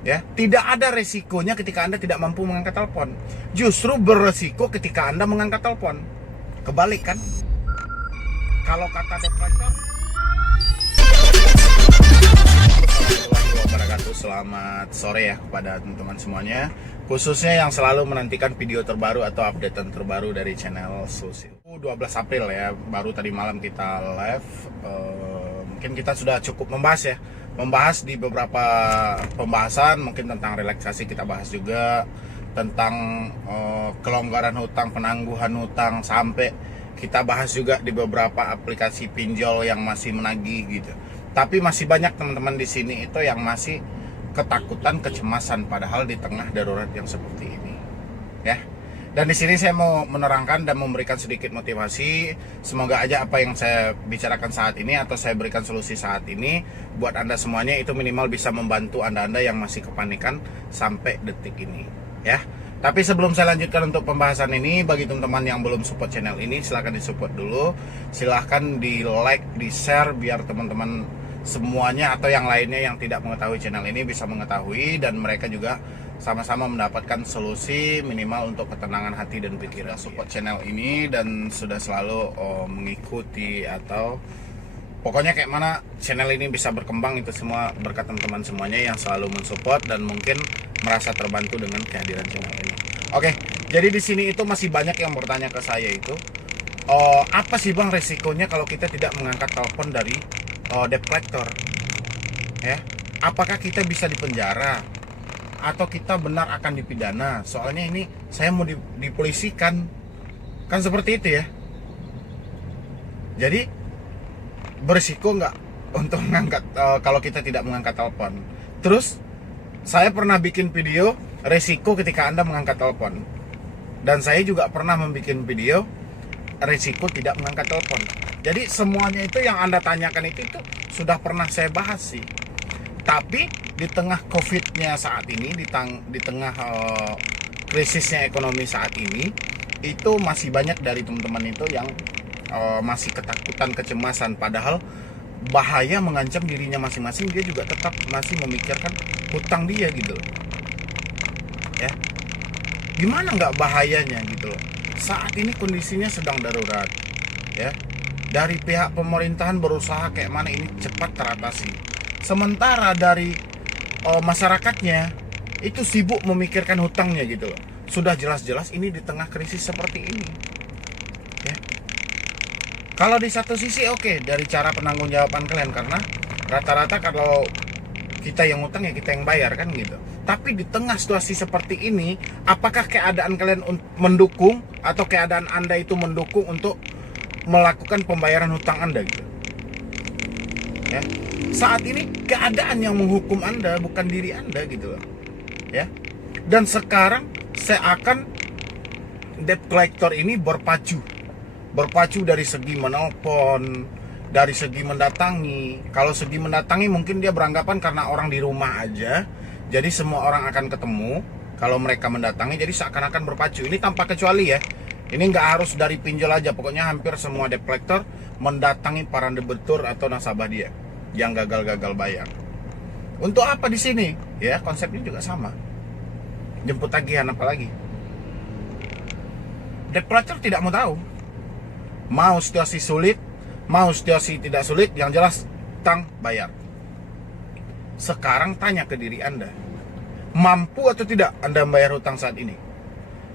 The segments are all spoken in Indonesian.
Ya, tidak ada resikonya ketika Anda tidak mampu mengangkat telepon. Justru beresiko ketika Anda mengangkat telepon. Kebalik kan? Kalau kata debt collector, Assalamualaikum wabarakatuh. Selamat sore ya kepada teman-teman semuanya, khususnya yang selalu menantikan video terbaru atau updatean terbaru dari channel Sosial. 12 April ya, baru tadi malam kita live. Mungkin kita sudah cukup membahas di beberapa pembahasan, mungkin tentang relaksasi kita bahas juga, tentang kelonggaran hutang, penangguhan hutang, sampai kita bahas juga di beberapa aplikasi pinjol yang masih menagih gitu. Tapi masih banyak teman-teman di sini itu yang masih ketakutan, kecemasan, padahal di tengah darurat yang seperti ini, ya. Dan di sini saya mau menerangkan dan memberikan sedikit motivasi. Semoga aja apa yang saya bicarakan saat ini atau saya berikan solusi saat ini buat Anda semuanya itu minimal bisa membantu Anda-Anda yang masih kepanikan sampai detik ini, ya. Tapi sebelum saya lanjutkan untuk pembahasan ini, bagi teman-teman yang belum support channel ini, silahkan disupport dulu. Silahkan di like, di share, biar teman-teman semuanya atau yang lainnya yang tidak mengetahui channel ini bisa mengetahui, dan mereka juga sama-sama mendapatkan solusi minimal untuk ketenangan hati dan pikiran. Support channel ini dan sudah selalu mengikuti atau pokoknya kayak mana channel ini bisa berkembang, itu semua berkat teman-teman semuanya yang selalu mensupport dan mungkin merasa terbantu dengan kehadiran channel ini. Oke, jadi di sini itu masih banyak yang bertanya ke saya itu, apa sih bang resikonya kalau kita tidak mengangkat telepon dari debt collector? Ya, apakah kita bisa dipenjara atau kita benar akan dipidana? Soalnya ini saya mau dipolisikan, kan seperti itu ya. Jadi berisiko nggak untuk mengangkat kalau kita tidak mengangkat telepon? Terus saya pernah bikin video resiko ketika Anda mengangkat telepon, dan saya juga pernah membuat video resiko tidak mengangkat telepon. Jadi semuanya itu yang Anda tanyakan itu sudah pernah saya bahas sih. Tapi di tengah COVID-nya saat ini, di tengah krisisnya ekonomi saat ini, itu masih banyak dari teman-teman itu yang masih ketakutan, kecemasan, padahal bahaya mengancam dirinya masing-masing, dia juga tetap masih memikirkan hutang dia gitu loh. Ya, gimana nggak bahayanya gitu loh. Saat ini kondisinya sedang darurat, ya. Dari pihak pemerintahan berusaha kayak mana ini cepat teratasi, sementara dari masyarakatnya itu sibuk memikirkan hutangnya gitu loh. Sudah jelas-jelas ini di tengah krisis seperti ini, ya. Kalau di satu sisi oke, dari cara penanggung-jawaban kalian, karena rata-rata kalau kita yang hutang ya kita yang bayar kan gitu. Tapi di tengah situasi seperti ini, apakah keadaan kalian mendukung atau keadaan Anda itu mendukung untuk melakukan pembayaran hutang Anda gitu? Ya. Saat ini keadaan yang menghukum Anda, bukan diri Anda gitu loh. Ya. Dan sekarang saya akan debt collector ini berpacu dari segi menelpon, dari segi mendatangi. Kalau segi mendatangi mungkin dia beranggapan karena orang di rumah aja, jadi semua orang akan ketemu. Kalau mereka mendatangi, jadi seakan-akan berpacu. Ini tanpa kecuali ya. Ini nggak harus dari pinjol aja, pokoknya hampir semua debt collector mendatangi para debitur atau nasabah dia yang gagal bayar. Untuk apa di sini? Ya, konsepnya juga sama. Jemput tagihan apalagi. Debt collector tidak mau tahu. Mau situasi sulit, mau situasi tidak sulit, yang jelas hutang bayar. Sekarang tanya ke diri Anda, mampu atau tidak Anda membayar hutang saat ini?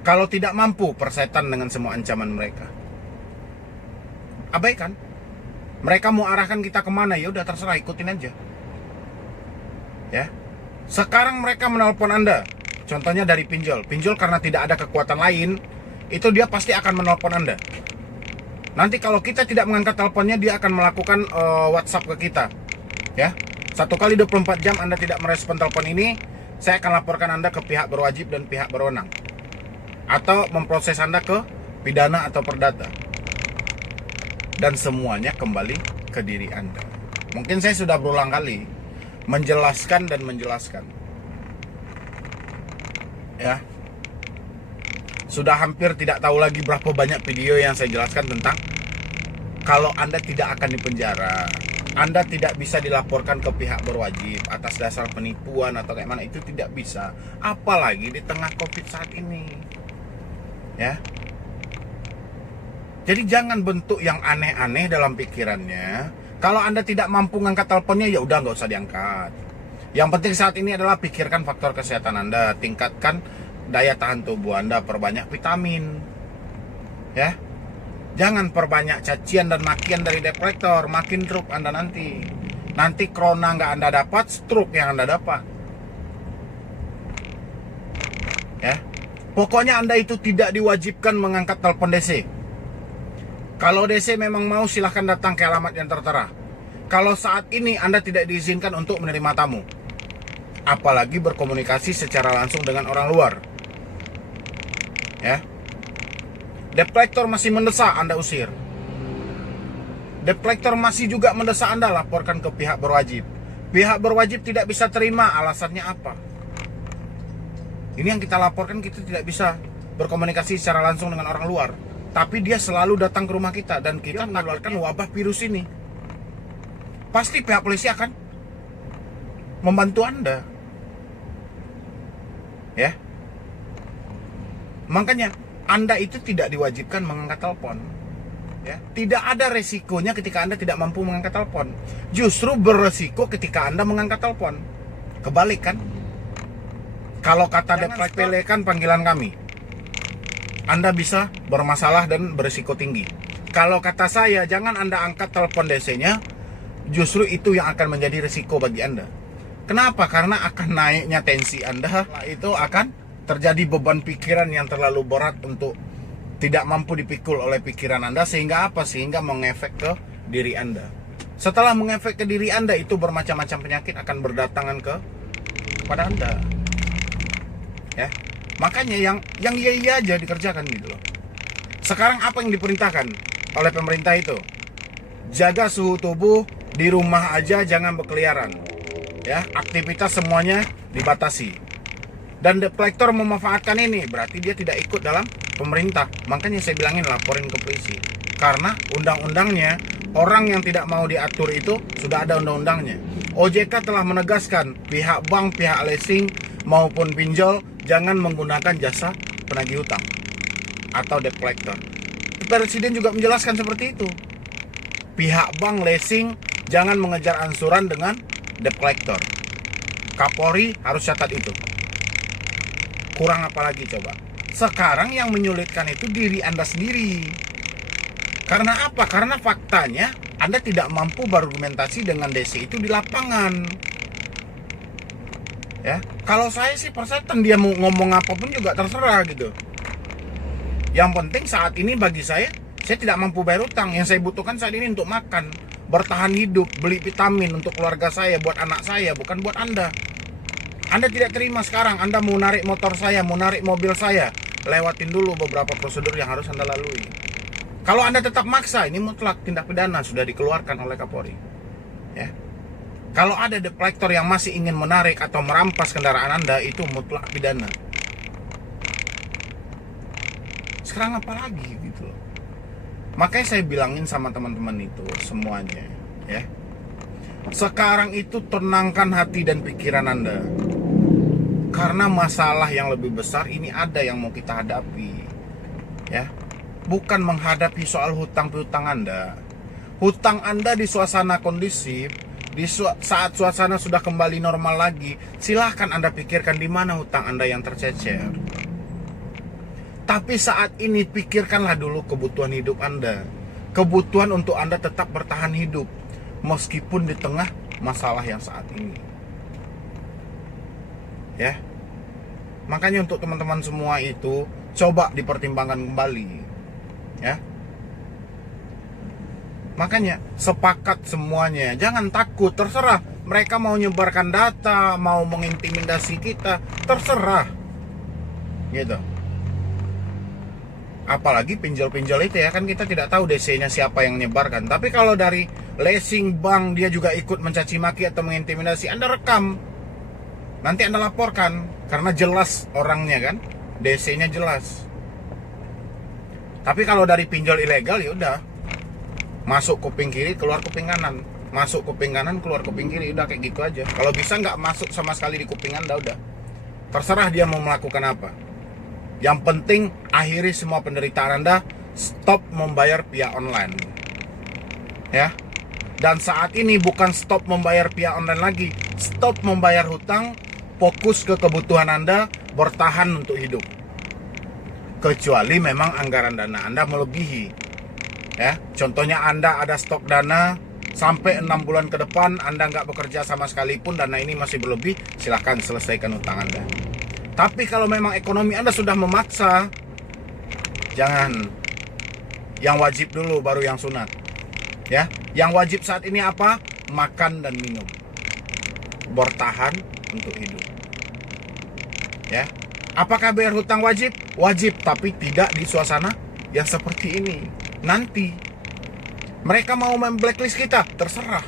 Kalau tidak mampu, persetan dengan semua ancaman mereka. Abaikan. Mereka mau arahkan kita kemana, ya udah terserah, ikutin aja. Ya. Sekarang mereka menelpon Anda, contohnya dari pinjol karena tidak ada kekuatan lain, itu dia pasti akan menelpon Anda. Nanti kalau kita tidak mengangkat teleponnya, dia akan melakukan WhatsApp ke kita. Ya. 1 kali 24 jam Anda tidak merespon telepon ini, saya akan laporkan Anda ke pihak berwajib dan pihak berwenang, atau memproses Anda ke pidana atau perdata. Dan semuanya kembali ke diri Anda. Mungkin saya sudah berulang kali menjelaskan, ya. Sudah hampir tidak tahu lagi berapa banyak video yang saya jelaskan tentang kalau Anda tidak akan dipenjara, Anda tidak bisa dilaporkan ke pihak berwajib atas dasar penipuan atau kayak mana, itu tidak bisa. Apalagi di tengah Covid saat ini. Ya. Jadi jangan bentuk yang aneh-aneh dalam pikirannya. Kalau Anda tidak mampu ngangkat teleponnya, ya udah nggak usah diangkat. Yang penting saat ini adalah pikirkan faktor kesehatan Anda, tingkatkan daya tahan tubuh Anda, perbanyak vitamin. Ya. Jangan perbanyak cacian dan makian dari debt collector, makin drop Anda nanti. Nanti krona nggak Anda dapat, stroke yang Anda dapat. Ya. Pokoknya Anda itu tidak diwajibkan mengangkat telepon DC. Kalau DC memang mau, silahkan datang ke alamat yang tertera. Kalau saat ini Anda tidak diizinkan untuk menerima tamu, apalagi berkomunikasi secara langsung dengan orang luar. Ya. Debt collector masih mendesak, Anda usir. Debt collector masih juga mendesak, Anda laporkan ke pihak berwajib. Pihak berwajib tidak bisa terima, alasannya apa? Ini yang kita laporkan, kita tidak bisa berkomunikasi secara langsung dengan orang luar. Tapi dia selalu datang ke rumah kita dan kita menularkan wabah virus ini. Pasti pihak polisi akan membantu Anda. Ya. Makanya Anda itu tidak diwajibkan mengangkat telepon. Ya. Tidak ada resikonya ketika Anda tidak mampu mengangkat telepon. Justru beresiko ketika Anda mengangkat telepon. Kebalik kan? Kalau kata debt collector, pelekan panggilan kami, Anda bisa bermasalah dan beresiko tinggi. Kalau kata saya, jangan Anda angkat telepon DC-nya, justru itu yang akan menjadi resiko bagi Anda. Kenapa? Karena akan naiknya tensi Anda, itu akan terjadi beban pikiran yang terlalu berat untuk tidak mampu dipikul oleh pikiran Anda, sehingga apa? Sehingga mengefek ke diri Anda. Setelah mengefek ke diri Anda, itu bermacam-macam penyakit akan berdatangan kepada Anda. Ya. Makanya yang iya aja dikerjakan gitu loh. Sekarang apa yang diperintahkan oleh pemerintah itu? Jaga suhu tubuh, di rumah aja, jangan berkeliaran. Ya, aktivitas semuanya dibatasi. Dan debt collector memanfaatkan ini, berarti dia tidak ikut dalam pemerintah. Makanya saya bilangin laporin ke polisi. Karena undang-undangnya, orang yang tidak mau diatur itu sudah ada undang-undangnya. OJK telah menegaskan pihak bank, pihak leasing maupun pinjol jangan menggunakan jasa penagih hutang atau debt collector. Presiden juga menjelaskan seperti itu. Pihak bank, leasing jangan mengejar angsuran dengan debt collector. Kapolri harus catat itu. Kurang apa lagi coba? Sekarang yang menyulitkan itu diri Anda sendiri. Karena apa? Karena faktanya Anda tidak mampu berargumentasi dengan DC itu di lapangan. Ya, kalau saya sih persetan, dia mau ngomong apapun juga terserah gitu. Yang penting saat ini bagi saya tidak mampu bayar utang. Yang saya butuhkan saat ini untuk makan, bertahan hidup, beli vitamin untuk keluarga saya, buat anak saya, bukan buat Anda. Anda tidak terima sekarang, Anda mau narik motor saya, mau narik mobil saya, lewatin dulu beberapa prosedur yang harus Anda lalui. Kalau Anda tetap maksa, ini mutlak tindak pidana, sudah dikeluarkan oleh Kapolri. Ya. Kalau ada debt collector yang masih ingin menarik atau merampas kendaraan Anda, itu mutlak pidana. Sekarang apa lagi gitu loh. Makanya saya bilangin sama teman-teman itu semuanya, ya. Sekarang itu tenangkan hati dan pikiran Anda. Karena masalah yang lebih besar ini ada yang mau kita hadapi. Ya. Bukan menghadapi soal hutang piutang Anda. Hutang Anda di suasana kondusif, saat suasana sudah kembali normal lagi, silahkan Anda pikirkan di mana hutang Anda yang tercecer. Tapi saat ini pikirkanlah dulu kebutuhan hidup Anda. Kebutuhan untuk Anda tetap bertahan hidup meskipun di tengah masalah yang saat ini. Ya. Makanya untuk teman-teman semua itu coba dipertimbangkan kembali. Ya. Makanya sepakat semuanya, jangan takut, terserah. Mereka mau nyebarkan data, mau mengintimidasi kita, terserah. Gitu. Apalagi pinjol-pinjol itu ya, kan kita tidak tahu DC-nya siapa yang menyebarkan. Tapi kalau dari leasing bank dia juga ikut mencaci maki atau mengintimidasi, Anda rekam. Nanti Anda laporkan karena jelas orangnya kan, DC-nya jelas. Tapi kalau dari pinjol ilegal ya udah, masuk kuping kiri, keluar kuping kanan. masuk kuping kanan, keluar kuping kiri, udah kayak gitu aja. Kalau bisa nggak masuk sama sekali di kuping Anda, udah. Terserah dia mau melakukan apa. Yang penting akhiri semua penderitaan Anda, stop membayar via online. Ya. Dan saat ini bukan stop membayar via online lagi, stop membayar hutang, fokus ke kebutuhan Anda, bertahan untuk hidup. Kecuali memang anggaran dana Anda melebihi. Ya, contohnya Anda ada stok dana sampai 6 bulan ke depan, Anda nggak bekerja sama sekalipun, dana ini masih berlebih, silahkan selesaikan hutang Anda. Tapi kalau memang ekonomi Anda sudah memaksa, jangan. Yang wajib dulu baru yang sunat. Ya, yang wajib saat ini apa? Makan dan minum. Bertahan untuk hidup. Ya. Apakah bayar hutang wajib? Wajib, tapi tidak di suasana yang seperti ini. Nanti mereka mau blacklist kita, terserah.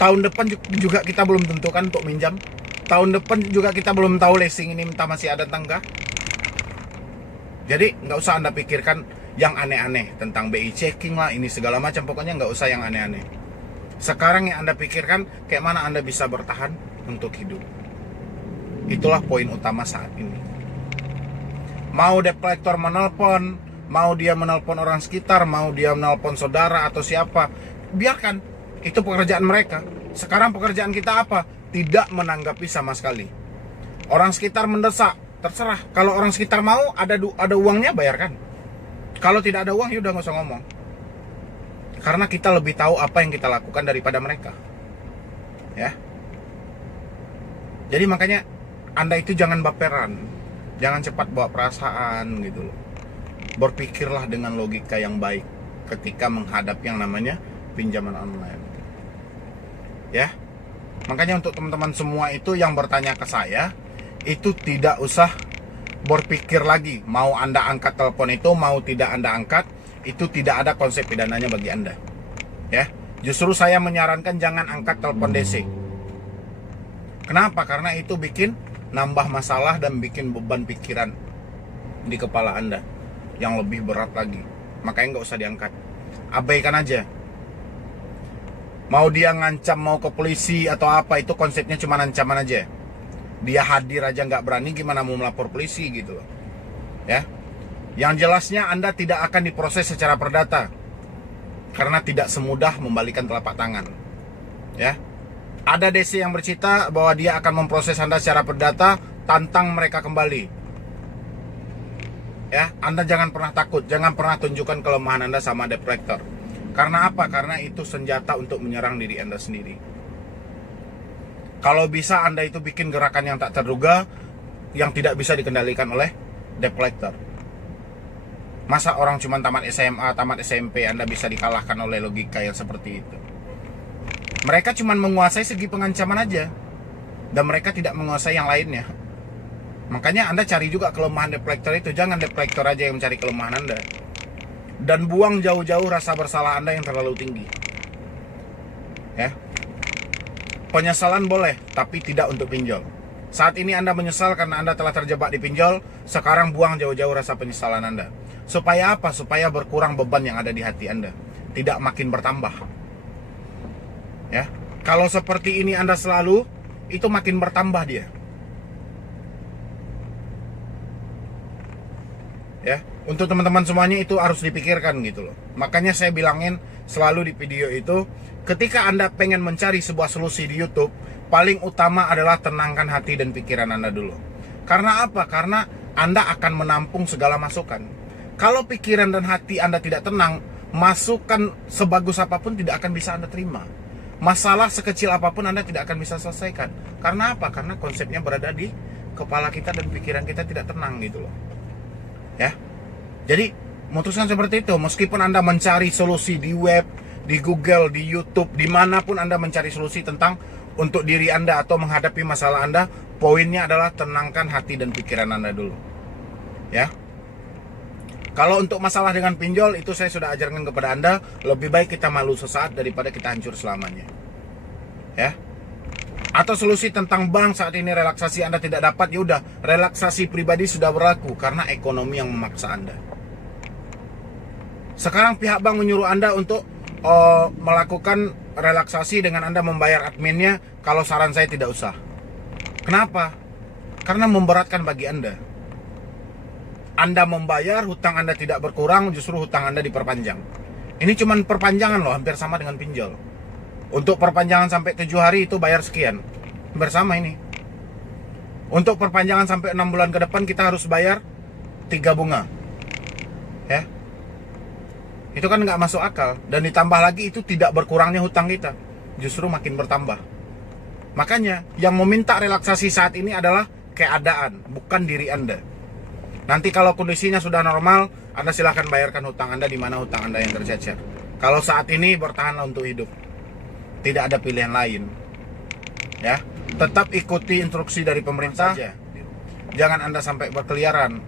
Tahun depan juga kita belum tentukan untuk minjam. Tahun depan juga kita belum tahu leasing ini entah masih ada tangga. Jadi nggak usah Anda pikirkan yang aneh-aneh tentang BI checking lah, ini segala macam. Pokoknya nggak usah yang aneh-aneh. Sekarang yang Anda pikirkan kayak mana Anda bisa bertahan untuk hidup. Itulah poin utama saat ini. Mau debt collector menelpon, mau dia menelpon orang sekitar, mau dia menelpon saudara atau siapa, biarkan. Itu pekerjaan mereka. Sekarang pekerjaan kita apa? Tidak menanggapi sama sekali. Orang sekitar mendesak, terserah. Kalau orang sekitar mau, ada uangnya, bayarkan. Kalau tidak ada uang, yaudah nggak usah ngomong. Karena kita lebih tahu apa yang kita lakukan daripada mereka. Ya. Jadi makanya Anda itu jangan baperan, jangan cepat bawa perasaan gitu loh. Berpikirlah dengan logika yang baik ketika menghadapi yang namanya pinjaman online. Ya. Makanya untuk teman-teman semua itu yang bertanya ke saya, itu tidak usah berpikir lagi mau Anda angkat telepon itu, mau tidak Anda angkat, itu tidak ada konsep pidananya bagi Anda. Ya, justru saya menyarankan jangan angkat telepon DC. Kenapa? Karena itu bikin nambah masalah dan bikin beban pikiran di kepala Anda yang lebih berat lagi. Makanya nggak usah diangkat, abaikan aja. Mau dia ngancam mau ke polisi atau apa, itu konsepnya cuma ancaman aja. Dia hadir aja nggak berani, gimana mau melapor polisi gitu loh. Ya. Yang jelasnya Anda tidak akan diproses secara perdata. Karena tidak semudah membalikan telapak tangan. Ya. Ada DC yang bercerita bahwa dia akan memproses Anda secara perdata, tantang mereka kembali. Ya, Anda jangan pernah takut, jangan pernah tunjukkan kelemahan Anda sama debt collector. Karena apa? Karena itu senjata untuk menyerang diri Anda sendiri. Kalau bisa Anda itu bikin gerakan yang tak terduga, yang tidak bisa dikendalikan oleh debt collector. Masa orang cuma tamat SMA, tamat SMP, Anda bisa dikalahkan oleh logika yang seperti itu? Mereka cuma menguasai segi pengancaman aja, dan mereka tidak menguasai yang lainnya. Makanya Anda cari juga kelemahan debt collector itu. Jangan debt collector aja yang mencari kelemahan Anda. Dan buang jauh-jauh rasa bersalah Anda yang terlalu tinggi. Ya. Penyesalan boleh, tapi tidak untuk pinjol. Saat ini Anda menyesal karena Anda telah terjebak di pinjol. Sekarang buang jauh-jauh rasa penyesalan Anda. Supaya apa? Supaya berkurang beban yang ada di hati Anda, tidak makin bertambah. Ya, kalau seperti ini Anda selalu, itu makin bertambah dia. Ya, untuk teman-teman semuanya itu harus dipikirkan gitu loh. Makanya saya bilangin selalu di video itu, ketika Anda pengen mencari sebuah solusi di YouTube, paling utama adalah tenangkan hati dan pikiran Anda dulu. Karena apa? Karena Anda akan menampung segala masukan. Kalau pikiran dan hati Anda tidak tenang, masukan sebagus apapun tidak akan bisa Anda terima. Masalah sekecil apapun Anda tidak akan bisa selesaikan. Karena apa? Karena konsepnya berada di kepala kita dan pikiran kita tidak tenang gitu loh. Ya. Jadi, memutuskan seperti itu. Meskipun Anda mencari solusi di web, di Google, di YouTube, dimanapun Anda mencari solusi tentang untuk diri Anda atau menghadapi masalah Anda, poinnya adalah tenangkan hati dan pikiran Anda dulu. Ya. Kalau untuk masalah dengan pinjol, itu saya sudah ajarkan kepada Anda, lebih baik kita malu sesaat daripada kita hancur selamanya. Ya. Atau solusi tentang bank saat ini relaksasi Anda tidak dapat, ya udah, relaksasi pribadi sudah berlaku karena ekonomi yang memaksa Anda. Sekarang pihak bank menyuruh Anda untuk melakukan relaksasi dengan Anda membayar adminnya, kalau saran saya tidak usah. Kenapa? Karena memberatkan bagi Anda. Anda membayar, hutang Anda tidak berkurang, justru hutang Anda diperpanjang. Ini cuma perpanjangan loh, hampir sama dengan pinjol. Untuk perpanjangan sampai 7 hari itu bayar sekian. Hampir sama ini. Untuk perpanjangan sampai 6 bulan ke depan kita harus bayar 3 bunga. Ya. Itu kan nggak masuk akal. Dan ditambah lagi itu tidak berkurangnya hutang kita, justru makin bertambah. Makanya yang meminta relaksasi saat ini adalah keadaan, bukan diri Anda. Nanti kalau kondisinya sudah normal, Anda silahkan bayarkan hutang Anda di mana hutang Anda yang tercecer. Kalau saat ini bertahanlah untuk hidup. Tidak ada pilihan lain. Ya, tetap ikuti instruksi dari pemerintah saja. Jangan Anda sampai berkeliaran.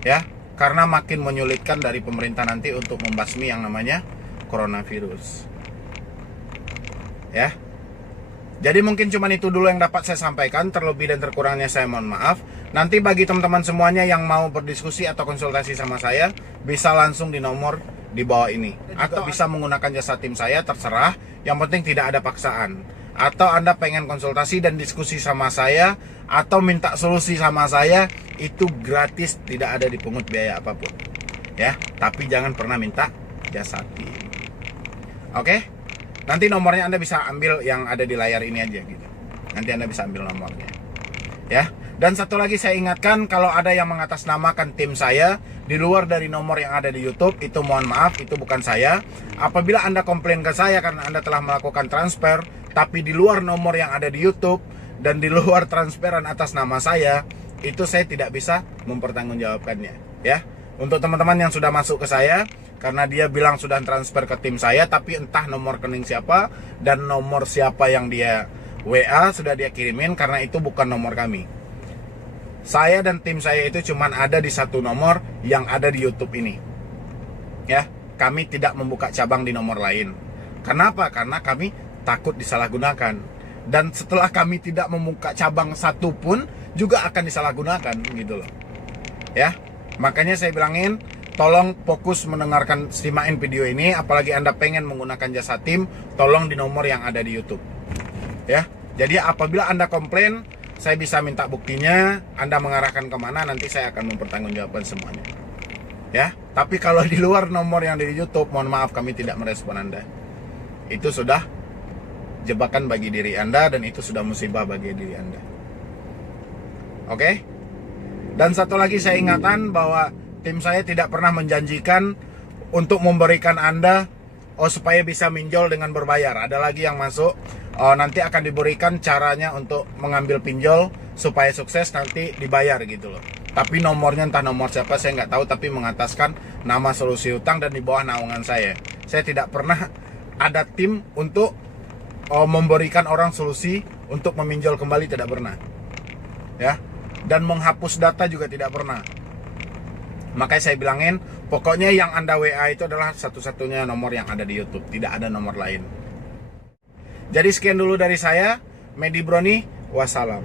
Ya, karena makin menyulitkan dari pemerintah nanti untuk membasmi yang namanya coronavirus. Ya. Jadi mungkin cuma itu dulu yang dapat saya sampaikan. Terlebih dan terkurangnya saya mohon maaf. Nanti bagi teman-teman semuanya yang mau berdiskusi atau konsultasi sama saya, bisa langsung di nomor di bawah ini. Atau bisa menggunakan jasa tim saya, terserah. Yang penting tidak ada paksaan. Atau Anda pengen konsultasi dan diskusi sama saya, atau minta solusi sama saya, itu gratis, tidak ada dipungut biaya apapun. Ya, tapi jangan pernah minta jasa tim. Oke? Nanti nomornya Anda bisa ambil yang ada di layar ini aja gitu. Nanti Anda bisa ambil nomornya. Ya. Dan satu lagi saya ingatkan, kalau ada yang mengatasnamakan tim saya di luar dari nomor yang ada di YouTube, itu mohon maaf, itu bukan saya. Apabila Anda komplain ke saya karena Anda telah melakukan transfer, tapi di luar nomor yang ada di YouTube dan di luar transferan atas nama saya, itu saya tidak bisa mempertanggungjawabkannya. Ya. Untuk teman-teman yang sudah masuk ke saya, karena dia bilang sudah transfer ke tim saya, tapi entah nomor rekening siapa dan nomor siapa yang dia WA sudah dia kirimin, karena itu bukan nomor kami. Saya dan tim saya itu cuman ada di satu nomor yang ada di YouTube ini. Ya, kami tidak membuka cabang di nomor lain. Kenapa? Karena kami takut disalahgunakan. Dan setelah kami tidak membuka cabang satu pun juga akan disalahgunakan gitu loh. Ya. Makanya saya bilangin, tolong fokus mendengarkan, simain video ini. Apalagi Anda pengen menggunakan jasa tim, tolong di nomor yang ada di YouTube. Ya, jadi apabila Anda komplain, saya bisa minta buktinya. Anda mengarahkan kemana, nanti saya akan mempertanggungjawabkan semuanya. Ya, tapi kalau di luar nomor yang ada di YouTube, mohon maaf, kami tidak merespon Anda. Itu sudah jebakan bagi diri Anda, dan itu sudah musibah bagi diri Anda. Oke? Dan satu lagi saya ingatkan bahwa tim saya tidak pernah menjanjikan untuk memberikan Anda supaya bisa minjol dengan berbayar. Ada lagi yang masuk, nanti akan diberikan caranya untuk mengambil pinjol supaya sukses nanti dibayar gitu loh. Tapi nomornya entah nomor siapa saya nggak tahu, tapi mengataskan nama solusi utang dan di bawah naungan saya. Saya tidak pernah ada tim untuk memberikan orang solusi untuk meminjol kembali, tidak pernah. Ya. Dan menghapus data juga tidak pernah. Makanya saya bilangin, pokoknya yang Anda WA itu adalah satu-satunya nomor yang ada di YouTube, tidak ada nomor lain. Jadi sekian dulu dari saya, Medi Broni, wassalam.